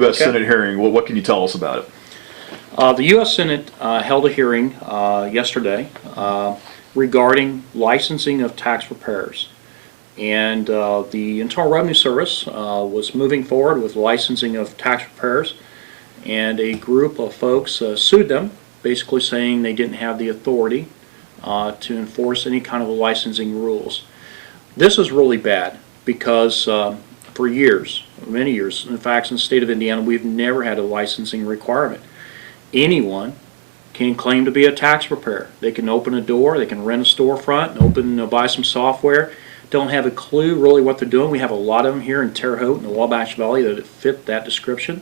U.S. Senate hearing. Well, what can you tell us about it? The U.S. Senate held a hearing yesterday regarding licensing of tax preparers. And the Internal Revenue Service was moving forward with licensing of tax preparers, and a group of folks sued them, basically saying they didn't have the authority to enforce any kind of licensing rules. This is really bad because for years, many years, in fact in the state of Indiana, we've never had a licensing requirement. Anyone can claim to be a tax preparer. They can open a door, they can rent a storefront, buy some software, don't have a clue really what they're doing. We have a lot of them here in Terre Haute and the Wabash Valley that fit that description.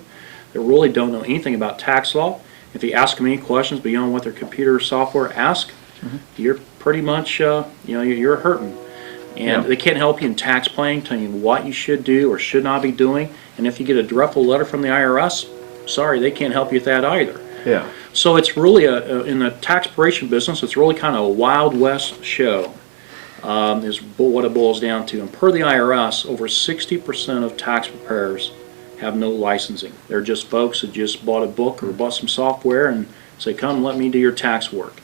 They really don't know anything about tax law. If you ask them any questions beyond what their computer software asks, you're pretty much, you're hurting. And they can't help you in tax planning, telling you what you should do or should not be doing. And if you get a dreadful letter from the IRS, sorry, they can't help you with that either. Yeah. So it's really, in the tax preparation business, it's really kind of a Wild West show, is what it boils down to. And per the IRS, over 60% of tax preparers have no licensing. They're just folks that just bought a book or bought some software and say, come, let me do your tax work.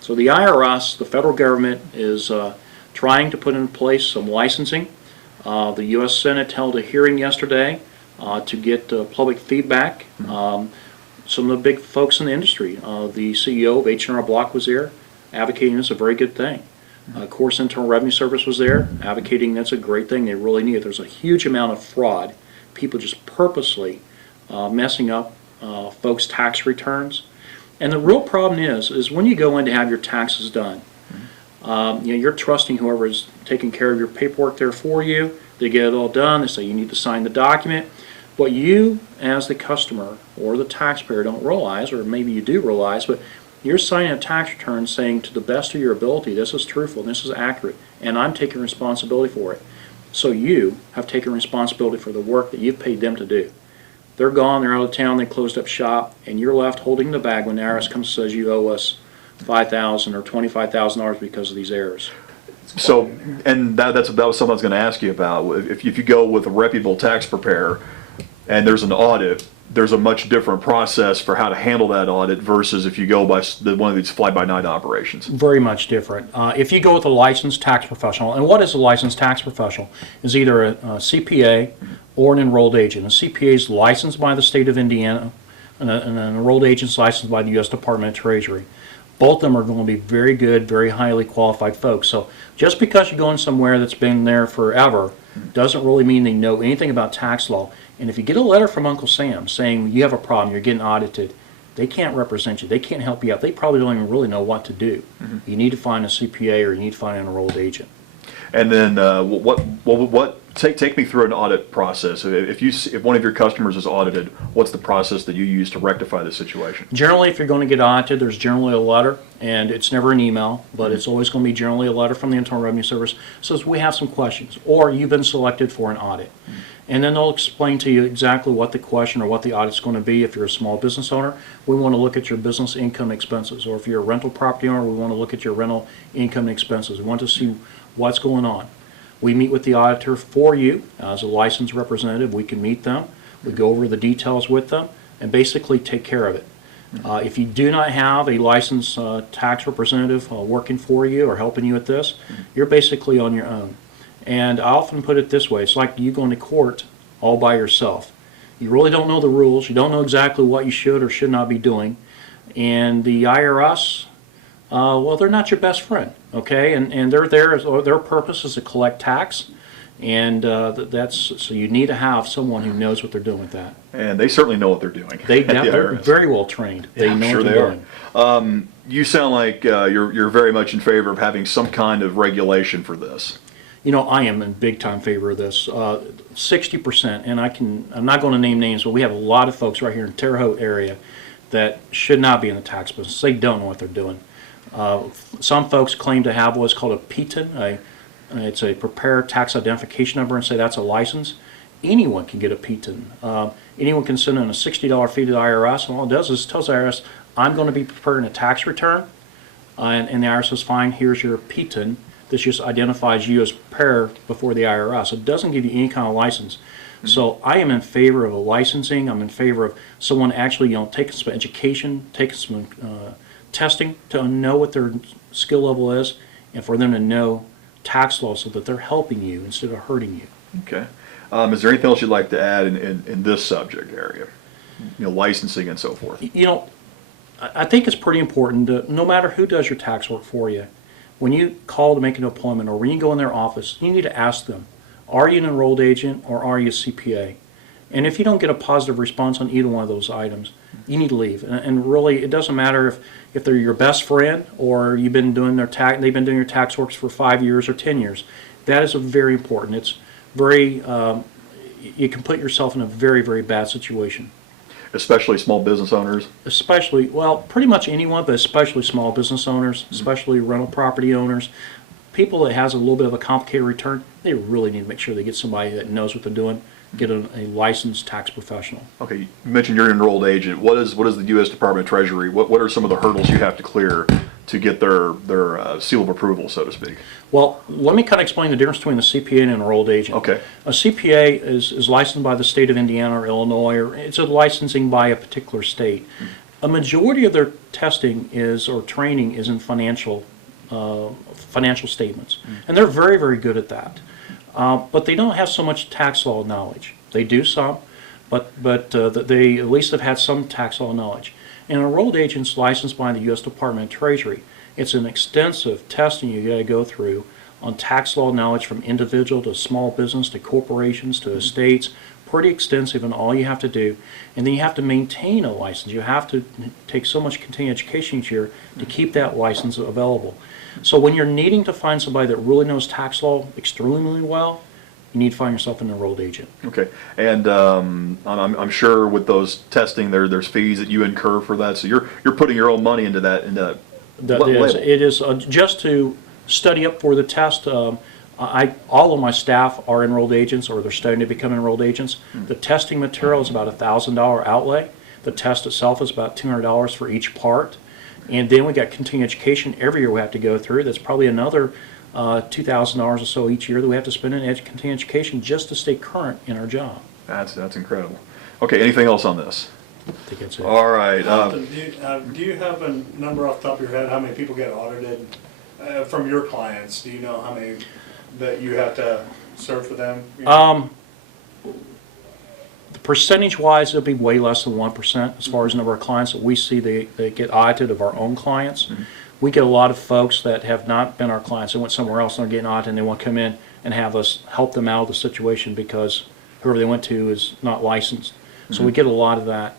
So the IRS, the federal government, is trying to put in place some licensing. The U.S. Senate held a hearing yesterday to get public feedback. Some of the big folks in the industry, the CEO of H&R Block was there, advocating it's a very good thing. Of course, Internal Revenue Service was there, advocating that's a great thing, they really need it. There's a huge amount of fraud, people just purposely messing up folks' tax returns. And the real problem is when you go in to have your taxes done, you're trusting whoever is taking care of your paperwork there for you. They get it all done, they say you need to sign the document. What you, as the customer or the taxpayer, don't realize, or maybe you do realize, but you're signing a tax return saying to the best of your ability, this is truthful, and this is accurate, and I'm taking responsibility for it. So you have taken responsibility for the work that you've paid them to do. They're gone, they're out of town, they closed up shop, and you're left holding the bag when the IRS comes and says you owe us $5,000 or $25,000 because of these errors. So, and that was something I was going to ask you about. If you go with a reputable tax preparer and there's an audit, there's a much different process for how to handle that audit versus if you go by one of these fly-by-night operations. Very much different. If you go with a licensed tax professional, and what is a licensed tax professional? Is either a CPA or an enrolled agent. A CPA is licensed by the state of Indiana, and an enrolled agent is licensed by the U.S. Department of Treasury. Both of them are going to be very good, very highly qualified folks. So just because you go in somewhere that's been there forever doesn't really mean they know anything about tax law. And if you get a letter from Uncle Sam saying you have a problem, you're getting audited, they can't represent you. They can't help you out. They probably don't even really know what to do. You need to find a CPA or you need to find an enrolled agent. And then take me through an audit process. If one of your customers is audited, what's the process that you use to rectify the situation? Generally, if you're going to get audited, there's generally a letter, and it's never an email, but it's always going to be generally a letter from the Internal Revenue Service. Says we have some questions, or you've been selected for an audit. And then they'll explain to you exactly what the question or what the audit's going to be. If you're a small business owner, we want to look at your business income expenses. Or if you're a rental property owner, we want to look at your rental income expenses. We want to see what's going on. We meet with the auditor for you as a licensed representative. We can meet them. We go over the details with them and basically take care of it. If you do not have a licensed tax representative working for you or helping you with this, you're basically on your own. And I often put it this way, it's like you going to court all by yourself. You really don't know the rules, you don't know exactly what you should or should not be doing, and the IRS, well, they're not your best friend, okay? And they're there, their purpose is to collect tax, and so you need to have someone who knows what they're doing with that. And they certainly know what they're doing. They're very well trained. They know what they're doing. You sound like you're very much in favor of having some kind of regulation for this. You know, I am in big time favor of this. 60%, and I'm not going to name names, but we have a lot of folks right here in Terre Haute area that should not be in the tax business. They don't know what they're doing. Some folks claim to have what's called a PTIN, it's a prepared tax identification number, and say that's a license. Anyone can get a PTIN. Anyone can send in a $60 fee to the IRS, and all it does is tells the IRS, I'm going to be preparing a tax return, and the IRS says, fine, here's your PTIN. This just identifies you as preparer before the IRS. It doesn't give you any kind of license. So I am in favor of a licensing. I'm in favor of someone actually, taking some education, taking some testing to know what their skill level is, and for them to know tax law so that they're helping you instead of hurting you. Okay. Is there anything else you'd like to add in this subject area? Licensing and so forth. I think it's pretty important to, no matter who does your tax work for you, when you call to make an appointment or when you go in their office, you need to ask them, are you an enrolled agent or are you a CPA? And if you don't get a positive response on either one of those items, you need to leave. And really, it doesn't matter if they're your best friend or you've been doing they've been doing your tax works for 5 years or 10 years. That is very important. It's very, you can put yourself in a very, very bad situation. Especially small business owners? Especially, well, pretty much anyone, but especially small business owners, especially rental property owners, people that has a little bit of a complicated return, they really need to make sure they get somebody that knows what they're doing, get a licensed tax professional. Okay, you mentioned you're an enrolled agent. What is the U.S. Department of Treasury? What are some of the hurdles you have to clear to get their seal of approval, so to speak? Well, let me kind of explain the difference between the CPA and an enrolled agent. Okay. A CPA is licensed by the state of Indiana or Illinois, or it's a licensing by a particular state. A majority of their testing or training is in financial statements, and they're very, very good at that. But they don't have so much tax law knowledge. They do some, but they at least have had some tax law knowledge. And an enrolled agent's licensed by the U.S. Department of Treasury. It's an extensive testing you got to go through on tax law knowledge from individual to small business to corporations to estates. Pretty extensive, and all you have to do, and then you have to maintain a license. You have to take so much continuing education each year to keep that license available. So when you're needing to find somebody that really knows tax law extremely well, you need to find yourself an enrolled agent. Okay, and I'm sure with those testing, there's fees that you incur for that. So you're putting your own money into that. It is just to study up for the test. All of my staff are enrolled agents, or they're studying to become enrolled agents. The testing material is about $1,000 outlay. The test itself is about $200 for each part. And then we got continuing education every year we have to go through. That's probably another $2,000 or so each year that we have to spend in continuing education just to stay current in our job. That's incredible. Okay, anything else on this? I think that's it. All right. Do you have a number off the top of your head how many people get audited from your clients? Do you know how many that you have to serve for them? Percentage-wise, it'll be way less than 1% as far as the number of clients that we see that get audited of our own clients. We get a lot of folks that have not been our clients. They went somewhere else and they're getting audited, and they want to come in and have us help them out of the situation because whoever they went to is not licensed. So we get a lot of that.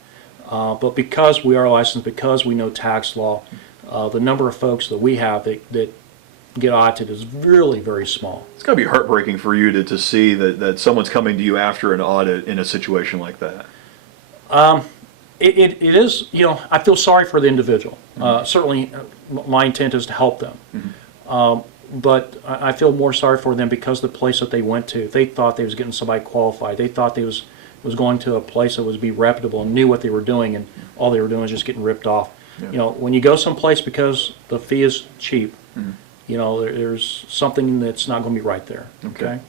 But because we are licensed, because we know tax law, the number of folks that we have that get audited is really very small. It's got to be heartbreaking for you to see that someone's coming to you after an audit in a situation like that. It is, I feel sorry for the individual. Certainly, my intent is to help them. But I feel more sorry for them because the place that they went to, they thought they was getting somebody qualified. They thought they was going to a place that was be reputable and knew what they were doing, and all they were doing was just getting ripped off. Yeah. When you go someplace because the fee is cheap, there's something that's not going to be right there. Okay.